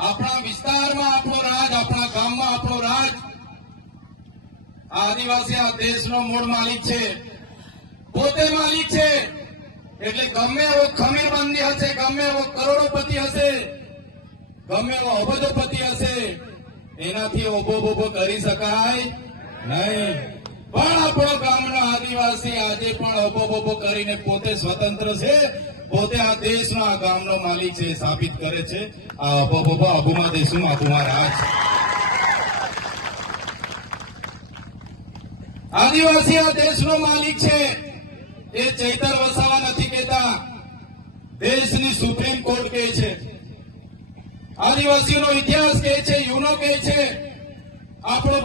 આપણા વિસ્તારમાં આપણો રાજ, આપણા ગામમાં આપણો રાજ. આદિવાસી આ દેશનો મૂળ માલિક છે. પોતે માલિક છે. એટલે ગમે એવો ખમીરબંધી હશે, ગમે એવો કરોડોપતિ હશે, ગમે એવો અબજોપતિ હશે, એનાથી ઓબો બોબો કરી શકાય નહીં. પણ આપણો ગામનો આદિવાસી આજે પણ ઓબો બોબો કરીને પોતે સ્વતંત્ર છે. પોતે આ દેશનો આ ગામનો માલિક છે સાબિત કરે છે. આ દેશું અબુમા રાજ. આદિવાસી આ દેશનો માલિક છે. એ ચૈતર વસાવા નથી કહેતા. દેશની સુપ્રીમ કોર્ટ કહે છે. આદિવાસીઓનો ઇતિહાસ કહે છે, યુનો કહે છે, આપણો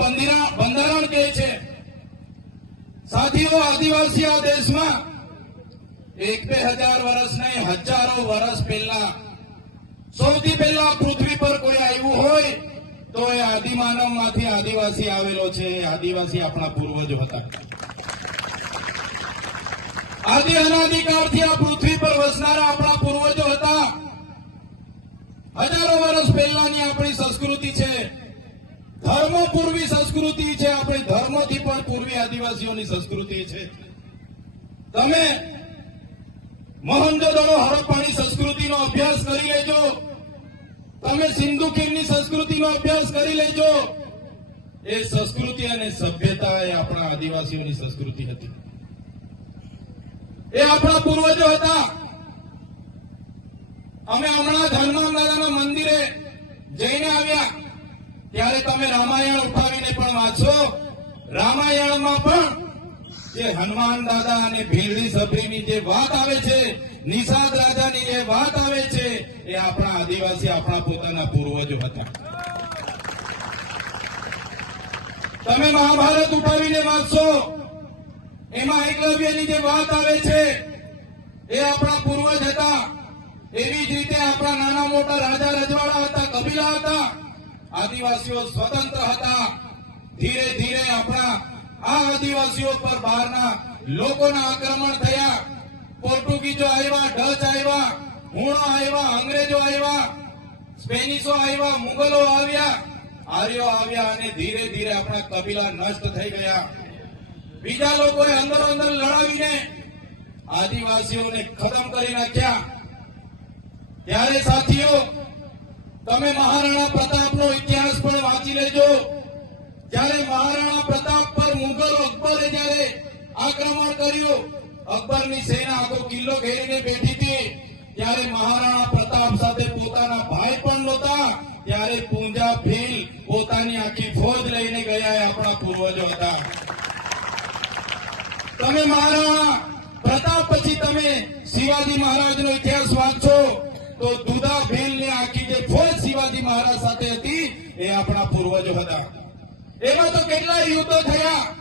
બંધારણ કહે છે. સાથીઓ, આદિવાસી આ દેશમાં એક બે હજાર વર્ષ નહીં, હજારો વર્ષ પહેલા. સૌથી પહેલા પૃથ્વી પર કોઈ આવ્યું હોય, તો એ આદિમાનવમાંથી આદિવાસી આવેલો છે. આદિવાસી આપણા પૂર્વજો હતા. આદિ અનાદિકાળથી આ પૃથ્વી પર વસનારા આપણા પૂર્વજો હતા. હજારો વર્ષ પહેલાની આપણી સંસ્કૃતિ છે. ધર્મ પૂર્વી સંસ્કૃતિ છે. આપણી ધર્મથી પણ પૂર્વી આદિવાસીઓની સંસ્કૃતિ છે. તમે મોહનજોદડો હરપ્પાની સંસ્કૃતિનો અભ્યાસ કરી લેજો. તમે સિંધુ ખીણની સંસ્કૃતિનો અભ્યાસ કરી લેજો. એ સંસ્કૃતિ અને સભ્યતા એ આપણા આદિવાસીઓની સંસ્કૃતિ હતી. એ આપણા પૂર્વજો હતા. અમે હમણાં હનુમાન દાદાના મંદિરે જઈને આવ્યા. ત્યારે તમે રામાયણ ઉઠાવીને પણ વાંચો. રામાયણમાં પણ જે હનુમાન દાદા અને ભીલડી સભ્યની જે વાત આવે છે, નિષાદ રાજાની જે વાત આવે છે, એ આપણા આદિવાસી આપણા પોતાના પૂર્વજો હતા. તમે મહાભારત ઉઠાવીને વાંચશો. એમાં એકલવ્યની જે વાત આવે છે, એ આપણા પૂર્વજ હતા. એવી જ રીતે આપણા નાના મોટા રાજા રજવાડા હતા, કબીલા હતા. આદિવાસીઓ સ્વતંત્ર હતા. ધીરે ધીરે આપણા આ આદિવાસીઓ પર બહારના લોકોના આક્રમણ થયા. પોર્ટુગીઝો આવ્યા, ડચ આવ્યા, હુણો આવ્યા, અંગ્રેજો આવ્યા, સ્પેનિશો આવ્યા, મુગલો આવ્યા. આર્યો આવ્યા અને ધીરે ધીરે આપણા કબીલા નષ્ટ થઈ ગયા. બીજા લોકોએ અંદર અંદર લડાવીને આદિવાસીઓને ખતમ કરી નાખ્યા. ત્યારે સાથીઓ, તમે મહારાણા પ્રતાપનો ઇતિહાસ પણ વાંચી લેજો. જ્યારે મહારાણા પ્રતાપ પર મુગલો અકબરે જ્યારે આક્રમણ કર્યું, અકબરની સેના આખો કિલ્લો ઘેરીને બેઠી હતી. ત્યારે મહારાણા પ્રતાપ સાથે પોતાના ભાઈ પણ નહોતા. ત્યારે પૂંજા, ભીલ પોતાની આખી ફોજ લઈને ગયા આપણા પૂર્વજો હતા. તમે મહારાણા, પ્રતાપ પછી તમે શિવાજી મહારાજનો ઇતિહાસ વાંચો તો દુધા ભીલની આખી જે ફોજ શિવાજી મહારાજ સાથે હતી એ આપણા પૂર્વજો હતા. એમાં તો કેટલા યુદ્ધો થયા?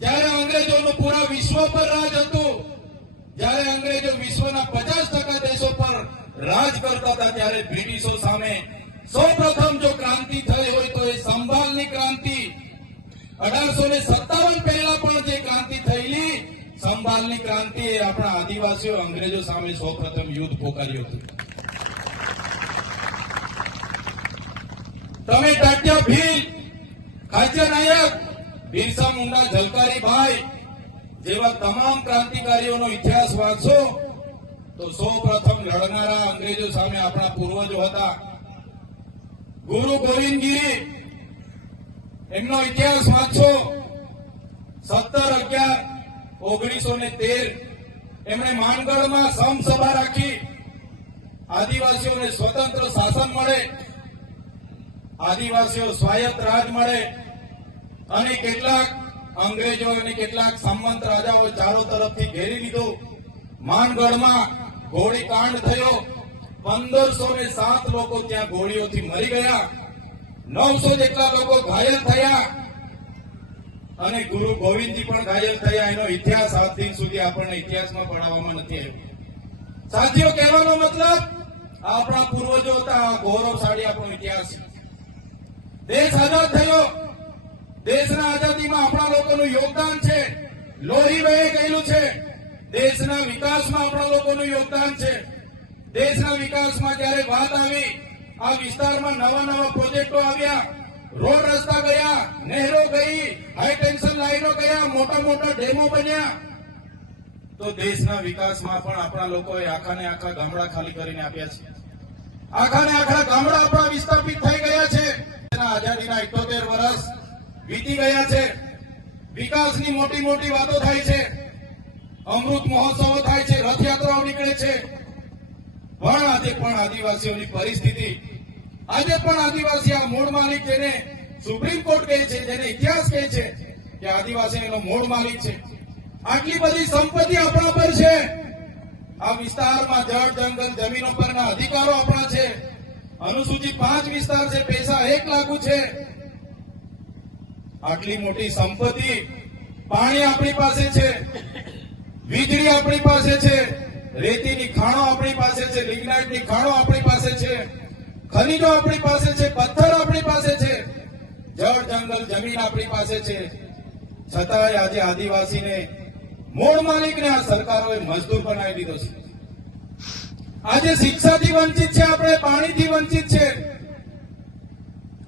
જ્યારે અંગ્રેજોનું પૂરા વિશ્વ પર રાજ હતું, જ્યારે અંગ્રેજો વિશ્વના પચાસ ટકા દેશો પર રાજ કરતા હતા, ત્યારે બ્રિટિશો સામે સૌ પ્રથમ જો ક્રાંતિ થઈ હોય તો એ સંભાલની ક્રાંતિ. અઢારસો ને સત્તાવન પહેલા પણ જે ક્રાંતિ થયેલી સંભાલની ક્રાંતિ એ આપણા આદિવાસીઓ અંગ્રેજો સામે સૌ પ્રથમ યુદ્ધ પોકાર્યું હતું. તમે તાટ્ય ભીલ ખાચર નાયક બિરસા મુંડા ઝલકારીભાઈ જેવા તમામ ક્રાંતિકારીઓનો ઇતિહાસ વાંચશો, તો સૌ પ્રથમ લડનારા અંગ્રેજો સામે આપણા પૂર્વજો હતા. ગુરુ ગોવિંદગીરી, એમનો ઇતિહાસ વાંચો સત્તર અગિયાર, ઓગણીસો ને તેર, એમણે માનગઢમાં સમસભા રાખી. આદિવાસીઓને સ્વતંત્ર શાસન મળે. આદિવાસીઓ સ્વાયત્ત રાજ મળે અને કેટલાક અંગ્રેજો અને કેટલાક સામંત રાજાઓ ચારો તરફથી ઘેરી લીધો. માનગઢમાં ગોળીકાંડ થયો. પંદરસો ને સાત લોકો ત્યાં ગોળીઓથી મરી ગયા. નવસો જેટલા લોકો ઘાયલ થયા. અને ગુરુ ગોવિંદજી પણ ઘાયલ થયા. એનો ઇતિહાસ આજ દિન સુધી આપણને ઇતિહાસમાં ભણાવવામાં નથી આવ્યો. સાથીઓ, કહેવાનો મતલબ આપણા પૂર્વજો હતા. ગૌરવશાળી આપણો ઇતિહાસ છે. દેશ આઝાદ થયો. દેશના આઝાદીમાં આપણા લોકોનું યોગદાન છે. લોહી વહે ગયેલું છે, દેશના વિકાસમાં આપણા લોકોનું યોગદાન છે. દેશના વિકાસમાં જ્યારે વાત આવી, આ વિસ્તારમાં નવા નવા પ્રોજેક્ટો આવ્યા. રોડ રસ્તા ગયા, નહેરો ગઈ હાઈ લાઈનો ગયા, મોટા મોટા ડેમો બન્યા. તો દેશના વિકાસમાં પણ આપણા લોકોએ આખા ને આખા ગામડા ખાલી કરીને આપ્યા છે. આખા ને આખા ગામડા આપણા વિસ્થાપિત થઈ ગયા છે. તેના આઝાદીના ઇઠોતેર વર્ષ વીતી ગયા છે. વિકાસની મોટી મોટી વાતો થાય છે. અમૃત મહોત્સવો થાય છે. રથયાત્રાઓ નીકળે છે. પણ આજે પણ આદિવાસીઓની પરિસ્થિતિ, આજે પણ આદિવાસી આ મૂળ માલિક જેને સુપ્રીમ કોર્ટ કહે છે, જેને ઇતિહાસ કહે છે કે આદિવાસી એનો મૂળ માલિક છે. આટલી બધી સંપત્તિ આપણા પર છે. આ વિસ્તારમાં જળ, જંગલ, જમીનો પરના અધિકારો આપણા છે. અનુસૂચિત પાંચ વિસ્તાર છે, પૈસા એક લાગુ છે. આટલી મોટી સંપત્તિ પાણી આપણી પાસે છે, વીજળી આપણી પાસે છે, રેતીની ખાણો આપણી પાસે છે, લિગ્નાઇટની ખાણો આપણી પાસે છે, ખનીજો આપણી પાસે છે, પથ્થર આપણી પાસે છે, જળ, જંગલ, જમીન આપણી પાસે છે. છતાંય આજે આદિવાસીને મૂળ માલિકને આ સરકારોએ મજદૂર બનાવી દીધો છે. આજે શિક્ષાથી વંચિત છે, આપણે પાણીથી વંચિત છે.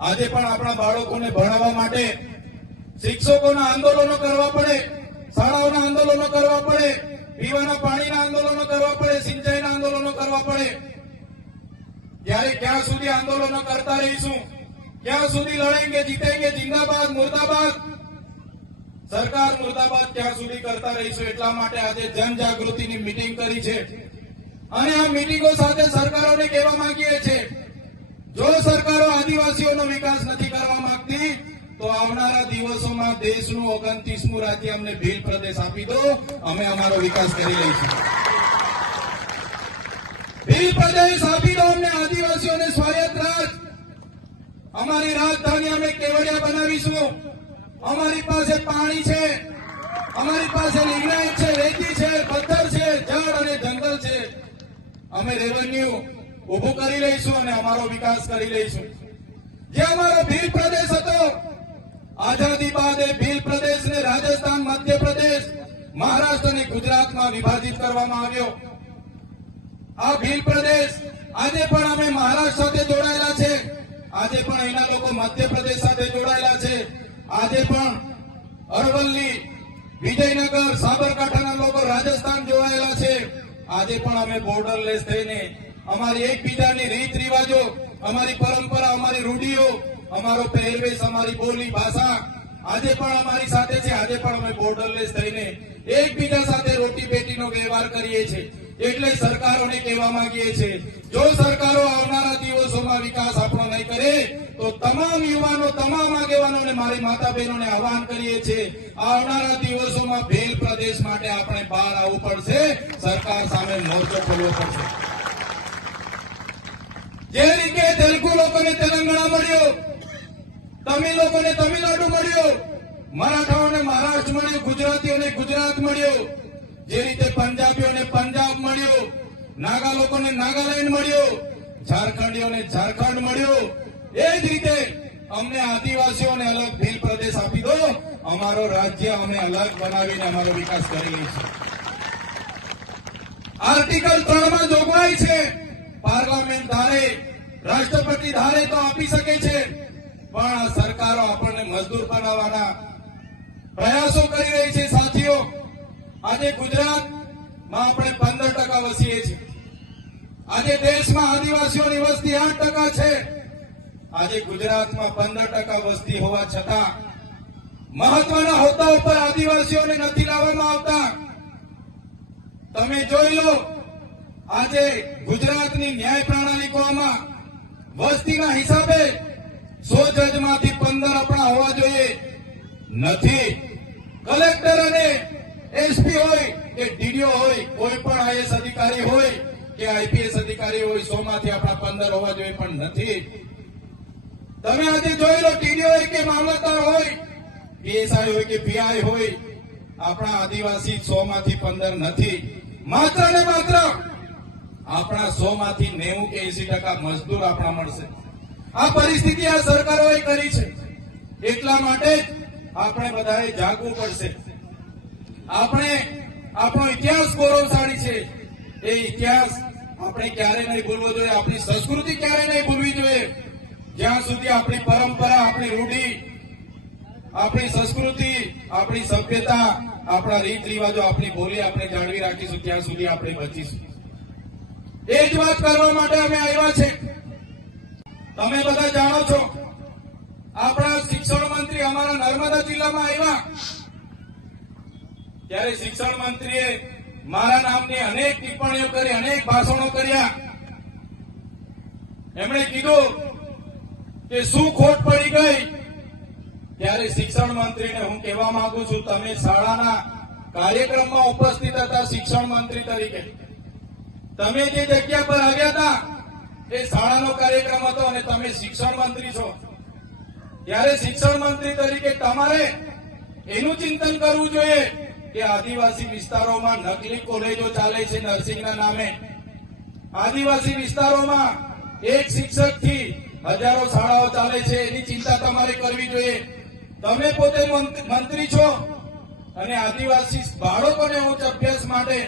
આજે પણ આપણા બાળકોને ભણાવવા માટે શિક્ષકોના આંદોલનો કરવા પડે, શાળાઓના આંદોલનો કરવા પડે, પીવાના પાણીના આંદોલનો કરવા પડે, સિંચાઈના આંદોલનો કરવા પડે. ત્યારે ક્યાં સુધી આંદોલનો કરતા રહીશું? ક્યાં સુધી લડેંગે જીતેંગે જિંદાબાદ, મુર્દાબાદ? સરકાર મુર્દાબાદ ક્યાં સુધી કરતા રહીશું? એટલા માટે આજે જનજાગૃતિની મિટિંગ કરી છે. અને આ મિટિંગો સાથે સરકારોને કહેવા માંગીએ છીએ, જો સરકારો આદિવાસીઓનો વિકાસ નથી કરવા માંગતી, તો આવનારા દિવસોમાં દેશનું ઓગણત્રીસમું રાજ્ય અમને ભીલ પ્રદેશ આપી દો, અમે અમારો વિકાસ કરી લઈશું. ભીલ પ્રદેશ આપી દો અમને આદિવાસીઓને સ્વાયત્ત રાજ. અમારી રાજધાની અમે કેવડિયા બનાવીશું. અમારી પાસે પાણી છે, અમારી પાસે લિગ્નાઇટ છે, રેતી છે પથ્થર છે જળ અને જંગલ છે અમે રેવન્યુ ઉભું કરી લઈશું અને અમારો વિકાસ કરી લઈશું. જે અમારો ભીલ પ્રદેશ હતો, આઝાદી બાદ એ ભીલ પ્રદેશને રાજસ્થાન, મધ્યપ્રદેશ, મહારાષ્ટ્ર અને ગુજરાતમાં વિભાજિત કરવામાં આવ્યો. આ ભીલ પ્રદેશ આજે પણ અમે મહારાષ્ટ્ર સાથે જોડાયેલા છે. આજે પણ એના લોકો મધ્યપ્રદેશ સાથે જોડાયેલા છે. આજે પણ અરવલ્લી, વિજયનગર, સાબરકાંઠાના લોકો રાજસ્થાન જોડાયેલા છે. આજે પણ અમે બોર્ડરલેસ થઈને અમારી એકબીજાની રીત રિવાજો, અમારી પરંપરા, અમારી રૂઢિઓ, અમારો પહેરવેશ, અમારી બોલી ભાષા આજે પણ અમારી સાથે છે, આજે પણ અમે બોર્ડરલેસ થઈને એકબીજા સાથે રોટી બેટીનો વ્યવહાર કરીએ છીએ. એટલે સરકારોને કહેવા માંગીએ છીએ, જો સરકારો આવનારા દિવસોમાં વિકાસ આપણો નહીં કરે, તો તમામ યુવાનો, તમામ આગેવાનોને, મારી માતા બહેનોને આહવાન કરીએ છીએ, આવનારા દિવસોમાં ભેલ પ્રદેશ માટે આપણે બહાર આવવું પડશે, સરકાર સામે મોરચો ખોલવો પડશે. જે રીતે તેલુગુ લોકોને તેલંગાણા મળ્યો, તમિલ લોકોને તમિલનાડુ મળ્યો, મરાઠાઓને મહારાષ્ટ્ર મળ્યું, ગુજરાતીઓને ગુજરાત મળ્યો જે રીતે પંજાબીઓને પંજાબ મળ્યું, નાગા લોકોને નાગાલેન્ડ મળ્યું, ઝારખંડીઓને ઝારખંડ મળ્યું, એ જ રીતે અમને આદિવાસીઓને અલગ ભીલ પ્રદેશ આપી દો, અમારો રાજ્ય અમે અલગ બનાવીને અમારો વિકાસ કરી લઈશું આર્ટિકલ ત્રણમાં જોગવાઈ છે, પાર્લામેન્ટ ધારે, રાષ્ટ્રપતિ ધારે તો આપી શકે છે, પણ આ સરકારો આપણને મજદૂર બનાવવાના પ્રયાસો કરી રહી છે, સાથીઓ. આજે ગુજરાતમાં આપણે પંદર ટકા વસીએ છીએ. આજે દેશમાં આદિવાસીઓની વસ્તી આઠ ટકા છે. આજે ગુજરાતમાં પંદર ટકા વસ્તી હોવા છતાં મહત્વના હોદ્દા ઉપર આદિવાસીઓને નથી લાવવામાં આવતા. તમે જોઈ લો, આજે ગુજરાતની ન્યાય પ્રણાલિકોમાં વસ્તીના હિસાબે સો જજમાંથી પંદર આપણા હોવા જોઈએ. નથી. કલેક્ટર અને એસપી હોય કે ડીડીઓ હોય, કોઈ પણ આઈએસ અધિકારી હોય કે આઈપીએસ અધિકારી હોય સો માંથી આપણા પંદર હોવા જોઈએ પણ નથી. તમે આજે જોઈ લો ટીડીઓ હોય કે મામલતદાર હોય, પીએસઆઈ હોય કે પીઆઈ હોય, આપણા આદિવાસી સો માંથી પંદર નથી. માત્ર ને માત્ર આપણા સો માંથી નેવું કે એસી ટકા મજદૂર આપણા મળશે. આ પરિસ્થિતિ આ સરકારોએ કરી છે. એટલા માટે આપણે બધાએ જાગવું પડશે. આપણે આપણો ઇતિહાસ ગૌરવશાળી છે. એ ઇતિહાસ આપણે ક્યારે નહીં ભૂલવો જોઈએ, આપણી સંસ્કૃતિ ક્યારે નહીં ભૂલવી જોઈએ. જ્યાં સુધી આપણી પરંપરા, આપણી રૂઢી, આપણી સંસ્કૃતિ, આપણી સભ્યતા, આપણા રીત રિવાજો, આપણી બોલી આપણે જાળવી રાખીશું, ત્યાં સુધી આપણે બચીશું. એ જ વાત કરવા માટે અમે આવ્યા છે. તમે બધા જાણો છો, આપણા શિક્ષણ મંત્રી અમારા નર્મદા જિલ્લામાં આવ્યા. ત્યારે શિક્ષણ મંત્રીએ મારા નામની અનેક ટિપ્પણીઓ કરી, અનેક ભાષણો કર્યા. એમણે કીધું કે શું ખોટ પડી ગઈ? ત્યારે શિક્ષણ મંત્રીને હું કહેવા માંગુ છું, તમે શાળાના કાર્યક્રમમાં ઉપસ્થિત હતા શિક્ષણ મંત્રી તરીકે. તમે જે જગ્યા પર આવ્યા હતા, એ શાળાનો કાર્યક્રમ હતો અને તમે શિક્ષણ મંત્રી છો. ત્યારે શિક્ષણ મંત્રી તરીકે તમારે એનું ચિંતન કરવું જોઈએ. કે આદિવાસી વિસ્તારોમાં નકલી કોલેજો ચાલે છે નર્સિંગના નામે. આદિવાસી વિસ્તારોમાં એક શિક્ષકથી હજારો શાળાઓ ચાલે છે, એની ચિંતા તમારે કરવી જોઈએ. તમે પોતે મંત્રી છો અને આદિવાસી બાળકોને ઉચ્ચ અભ્યાસ માટે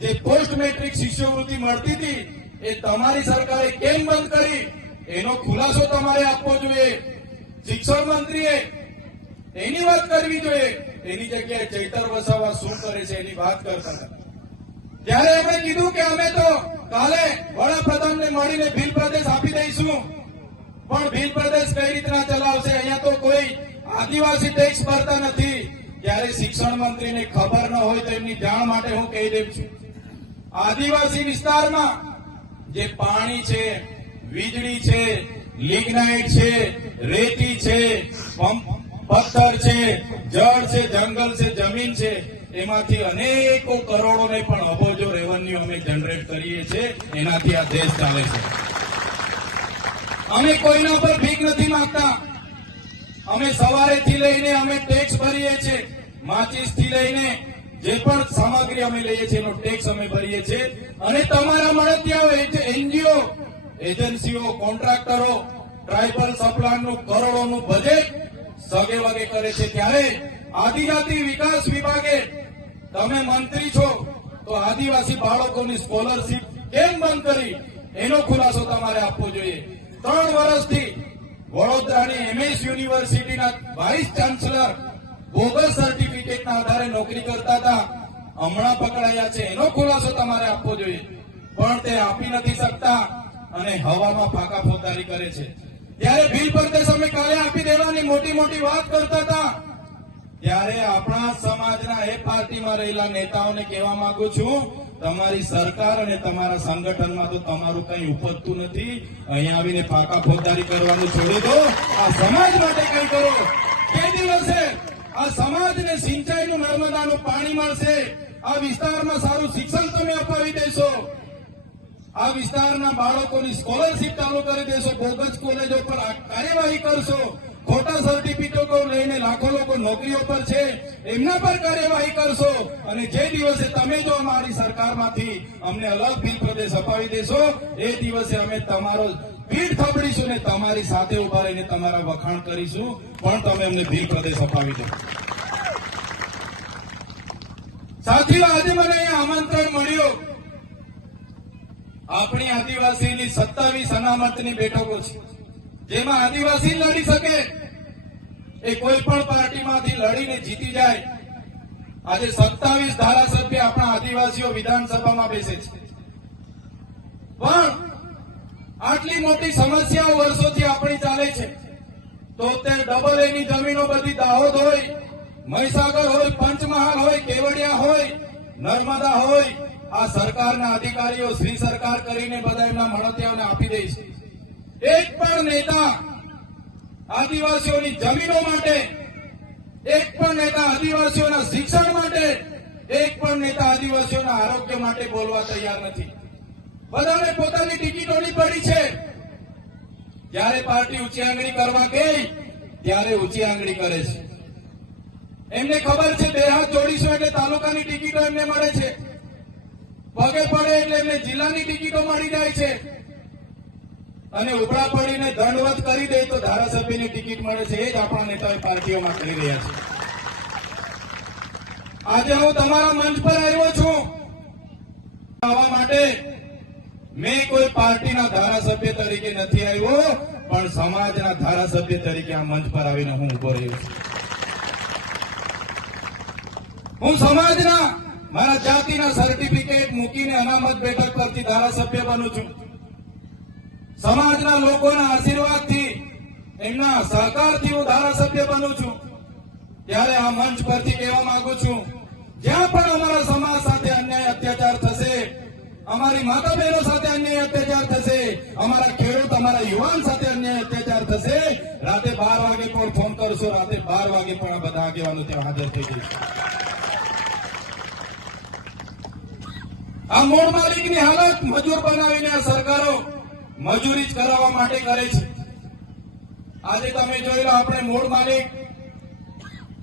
જે પોસ્ટ મેટ્રિક શિષ્યવૃત્તિ મળતી હતી, એ તમારી સરકારે કેમ બંધ કરી? એનો ખુલાસો તમારે આપવો જોઈએ. શિક્ષણ મંત્રીએ એની વાત કરવી જોઈએ. એની જગ્યાએ ચૈતર વસાવા શું કરે છે એની વાત કરતા હતા. ત્યારે એમણે કીધું કે અમે તો કાલે વડાપ્રધાનને મળીને ભીલ પ્રદેશ આપી દઈશું. પણ ભીલ પ્રદેશ કઈ રીતના ચલાવશે? અહીંયા તો કોઈ આદિવાસી ટેક્સ ભરતા નથી. ત્યારે શિક્ષણ મંત્રીને ખબર ન હોય તો એમની જાણ માટે હું કહી દઉં છું. આદિવાસી વિસ્તારમાં જે પાણી છે, વીજળી છે, લિગ્નાઇટ છે, રેતી છે, પંપ પથ્થર છે, જળ છે, જંગલ છે, જમીન છે, એમાંથી અનેકો કરોડો ને પણ અબજો રેવન્યુ અમે જનરેટ કરીએ છીએ. એનાથી આ દેશ ચાલે છે. અમે કોઈના પર ભીખ નથી માંગતા. અમે સવારેથી લઈને અમે ટેક્સ ભરીએ છીએ. માચીસથી લઈને જે પણ સામગ્રી અમે લઈએ છીએ, એનો ટેક્સ અમે ભરીએ છીએ. અને તમારા મળતિયાઓ એનજીઓ, એજન્સીઓ, કોન્ટ્રાક્ટરો ટ્રાઇબલ સપ્લાયનું કરોડોનું બજેટ સગે વગે કરે છે ત્યારે આદિજાતિ વિકાસ વિભાગે તમે મંત્રી છો, તો આદિવાસી બાળકોની સ્કોલરશીપ કેમ બંધ કરી? એનો ખુલાસો તમારે આપવો જોઈએ. ત્રણ વર્ષથી વડોદરાની એમએસ યુનિવર્સિટીના વાઇસ ચાન્સલર બોગસ સર્ટિફિકેટના આધારે નોકરી કરતા હતા. હમણાં પકડાયા છે. એનો ખુલાસો તમારે આપવો જોઈએ. પણ તે આપી નથી શકતા અને હવામાં ફાંકા ફોદારી કરે છે. ત્યારે બિલ પરદેશ અમે કાલે આપી દેવાની મોટી મોટી વાત કરતા હતા. ત્યારે આપણા સમાજના એ પાર્ટીમાં રહેલા નેતાઓને કહેવા માંગુ છું, તમારી સરકાર અને તમારા સંગઠનમાં તો તમારું કઈ ઉપજતું નથી. અહીંયા આવીને ફાંકા ફોજદારી કરવાનું છોડી દો. આ સમાજ માટે કઈ કરો. કે દિવસે આ સમાજને સિંચાઈનું નર્મદાનું પાણી મળશે. આ વિસ્તારમાં સારું શિક્ષણ તમે અપાવી દેશો. આ વિસ્તારના બાળકોની સ્કોલરશીપ ચાલુ કરી દેશો. બોગસ કોલેજો પર કાર્યવાહી કરશો. ખોટા સર્ટિફિકેટો લઈને લાખો લોકો નોકરીઓ પર છે. એમના પર કાર્યવાહી કરશો. અને જે દિવસે તમે જો અમારી સરકારમાંથી અમને અલગ ભીલ પ્રદેશ અપાવી દેશો, એ દિવસે અમે તમારો પીઠ થપડીશું ને તમારી સાથે ઊભા રહીને તમારા વખાણ કરીશું. પણ તમે અમને ભીલ પ્રદેશ અપાવી દો. સાથીઓ આજે મને આમંત્રણ આપણી આદિવાસીની સત્તાવીસ અનામતની બેઠકો છે. જેમાં આદિવાસી લડી શકે, એ કોઈ પણ પાર્ટીમાંથી લડીને જીતી જાય, આજે સત્તાવીસ ધારાસભ્ય આપણા આદિવાસીઓ વિધાનસભામાં બેસે છે. પણ આટલી મોટી સમસ્યાઓ વર્ષોથી આપણી ચાલે છે. તો તે ડબલ એની જમીનો બધી દાહોદ હોય, મહીસાગર હોય, પંચમહાલ હોય, કેવડિયા હોય, નર્મદા હોય આ સરકારના અધિકારીઓ શ્રી સરકાર કરીને બધા એમના મળતિયાઓને આપી દે છે. એક પણ નેતા આદિવાસીઓની જમીનો માટે, એક પણ નેતા આદિવાસીઓના શિક્ષણ માટે, એક પણ નેતા આદિવાસીઓના આરોગ્ય માટે બોલવા તૈયાર નથી. બધાને પોતાની ટિકિટોની પડી છે. જ્યારે પાર્ટી ઊંચી આંગળી કરવા ગઈ, ત્યારે ઊંચી આંગળી કરે છે. એમને ખબર છે, બે હાથ જોડીશું એટલે તાલુકાની ટિકિટો એમને મળે છે. પગે પડે એટલે એમને જિલ્લાની ટિકિટો મળી જાય છે. અને ઉભરા પડીને દંડવત કરી દે તો ધારાસભ્યની ટિકિટ મળે છે. એ જ આપણા નેતાઓ પાર્ટીઓમાં કરી રહ્યા છે. આજે હું તમારા મંચ પર આવ્યો છું. આવવા માટે મેં કોઈ પાર્ટીના ધારાસભ્ય તરીકે નથી આવ્યો, પણ સમાજના ધારાસભ્ય તરીકે આ મંચ પર આવીને હું ઊભો રહ્યો છું. હું સમાજના મારા જાતિના સર્ટિફિકેટ મૂકીને અનામત બેઠક પરથી ધારાસભ્ય બનું છું. સમાજના લોકોના આશીર્વાદથી એમના સહકારથી હું ધારાસભ્ય બનું છું. ત્યારે આ મંચ પરથી કહેવા માંગુ છું, જ્યાં પણ અમારા સમાજ સાથે અન્યાય અત્યાચાર થશે, અમારી માતા બહેનો સાથે અન્યાય અત્યાચાર થશે, અમારા ખેડૂત, અમારા યુવાન સાથે અન્યાય અત્યાચાર થશે, રાતે બાર વાગે પણ ફોન કરશો, રાતે બાર વાગે પણ આ બધા આગેવાનો ત્યાં હાજર થઈ જશે આ મૂળ માલિકની હાલત મજૂર બનાવીને આ સરકારો મજૂરી કરાવવા માટે કરે છે. આજે તમે જોઈ લો આપણે મૂળ માલિક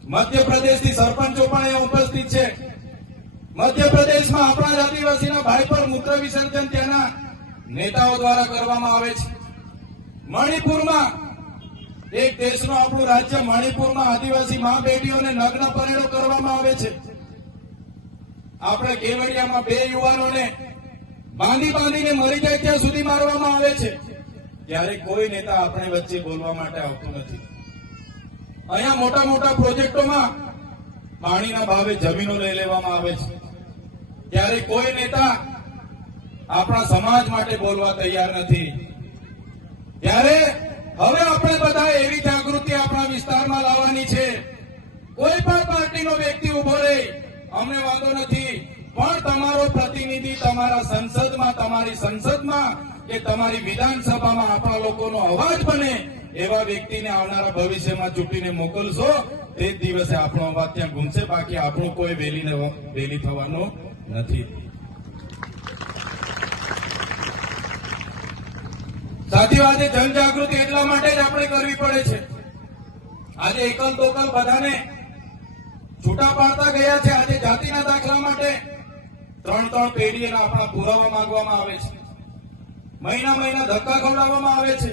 મધ્યપ્રદેશથી સરપંચો પણ અહીંયા ઉપસ્થિત છે. મધ્યપ્રદેશમાં આપણા આદિવાસીના ભાઈ પર મૂત્ર વિસર્જન ત્યાંના નેતાઓ દ્વારા કરવામાં આવે છે. મણિપુરમાં એક દેશનું આપણું રાજ્ય મણિપુરમાં આદિવાસી મા બેટીઓને નગ્ન પરેડો કરવામાં આવે છે. આપણે કેવડિયામાં બે યુવાનોને બાંધી બાંધીને મરી જાય ત્યાં સુધી મારવામાં આવે છે. ત્યારે કોઈ નેતા આપણે વચ્ચે બોલવા માટે આવતું નથી. અહીંયા મોટા મોટા પ્રોજેક્ટોમાં પાણીના ભાવે જમીનો લઈ લેવામાં આવે છે. ત્યારે કોઈ નેતા આપણા સમાજ માટે બોલવા તૈયાર નથી. ત્યારે હવે આપણે બધા એવી જાગૃતિ આપણા વિસ્તારમાં લાવવાની છે. કોઈ પણ પાર્ટીનો વ્યક્તિ ઊભો રહે અમને વાંધો નથી. પણ તમારો પ્રતિનિધિ તમારા સંસદમાં, તમારી સંસદમાં કે તમારી વિધાનસભામાં આપણા લોકોનો અવાજ બને એવા વ્યક્તિને આવનારા ભવિષ્યમાં ચૂંટીને મોકલશો. તે જ દિવસે આપણો અવાજ ત્યાં ગુમશે. બાકી આપણું કોઈ વેલી વેલી થવાનો નથી. સાચી આજે જનજાગૃતિ એટલા માટે જ આપણે કરવી પડે છે. આજે એકલ દોકલ બધાને છૂટા પાડતા ગયા છે આજે જાતિના દાખલા માટે. ત્રણ ત્રણ પેઢીના આપણા પુરાવા માંગવામાં આવે છે. મહિના મહિના ધક્કા ખવડાવવામાં આવે છે.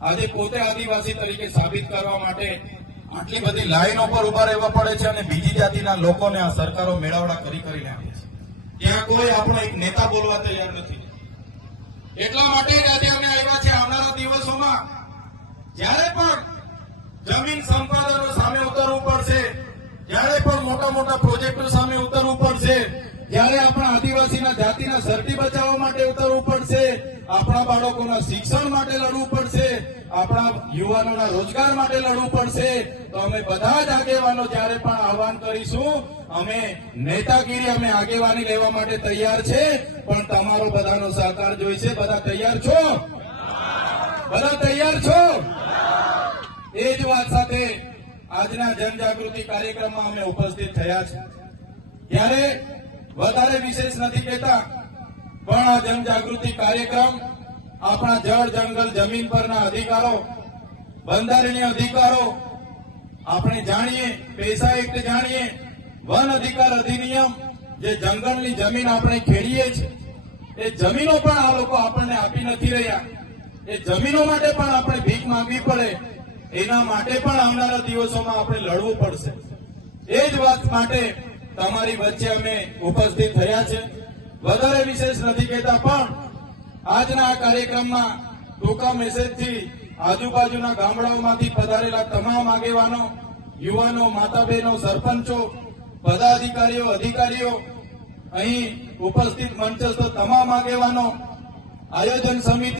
આજે પોતે આદિવાસી તરીકે સાબિત કરવા માટે આટલી બધી લાઈનો પર ઊભા રહેવા પડે છે અને બીજી જાતિના લોકોને આ સરકારો મેળાવડા કરી કરીને આપે છે. ત્યાં કોઈ આપણો એક નેતા બોલવા તૈયાર નથી. એટલા માટે જ આજે અમે આવ્યા છે આવનારા દિવસોમાં. જ્યારે પણ જમીન સંપાદનો સામે ઉતરવું પડશે જ્યારે પણ મોટા મોટા પ્રોજેક્ટો સામે ઉતરવું પડશે, ત્યારે આપણા આદિવાસીના જાતિના સરટી બચાવવા માટે ઉતરવું પડશે, આપણા બાળકોના શિક્ષણ માટે લડવું પડશે, આપણા યુવાનોના રોજગાર માટે લડવું પડશે. તો અમે બધા જ આગેવાનો જ્યારે પણ આહવાન કરીશું, અમે નેતાગીરી, અમે આગેવાની લેવા માટે તૈયાર છે. પણ તમારો બધાનો સહકાર જોઈશે. બધા તૈયાર છો? બધા તૈયાર છો? એ જ વાત સાથે આજના જનજાગૃતિ કાર્યક્રમમાં અમે ઉપસ્થિત થયા છે. ત્યારે વધારે વિશેષ નથી કહેતા, પણ આ જનજાગૃતિ કાર્યક્રમ આપણા જળ જંગલ જમીન પરના અધિકારો, બંધારણીય અધિકારો, આપણે જાણીએ પૈસા એક્ટ જાણીએ, વન અધિકાર અધિનિયમ જે જંગલની જમીન આપણે ખેડીએ છીએ, એ જમીનો પણ આ લોકો આપણને આપી નથી રહ્યા. એ જમીનો માટે પણ આપણે ભીખ માંગવી પડે. એના માટે પણ આવનારા દિવસોમાં આપણે લડવું પડશે. એ જ વાત માટે તમારી વચ્ચે અમે ઉપસ્થિત થયા છે. વધારે વિશેષ નથી કહેતા, પણ આજના આ કાર્યક્રમમાં ટૂંકા મેસેજથી આજુબાજુના ગામડાઓમાંથી પધારેલા તમામ આગેવાનો, યુવાનો માતા બહેનો સરપંચો, પદાધિકારીઓ, અધિકારીઓ, અહીં ઉપસ્થિત મંચસ્થ તમામ આગેવાનો, આયોજન સમિતિ